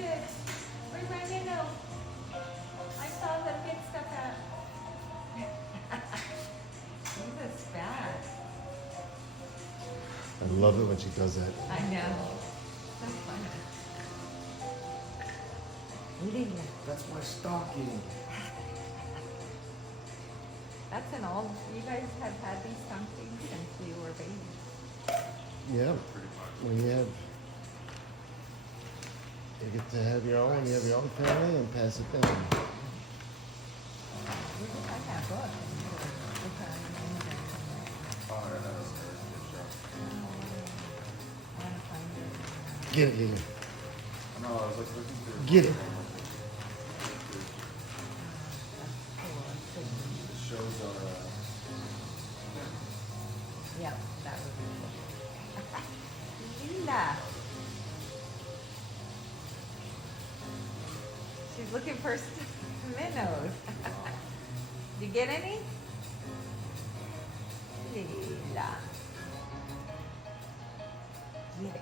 it. Where's my minnow? I saw the big stuff out. He's a spaz. I love it when she does that. I know. So funny. Lila. That's my stocking. That's an old. You guys have had these stockings since you were babies. Yeah. When you get to have your own, you have your own family and pass it down. We just had that book. Get it, Lila. No, I was like looking through. Get it. The shows are. Yep, that would be cool. Lila. She's looking for minnows. Did you get any? Lila. Get it.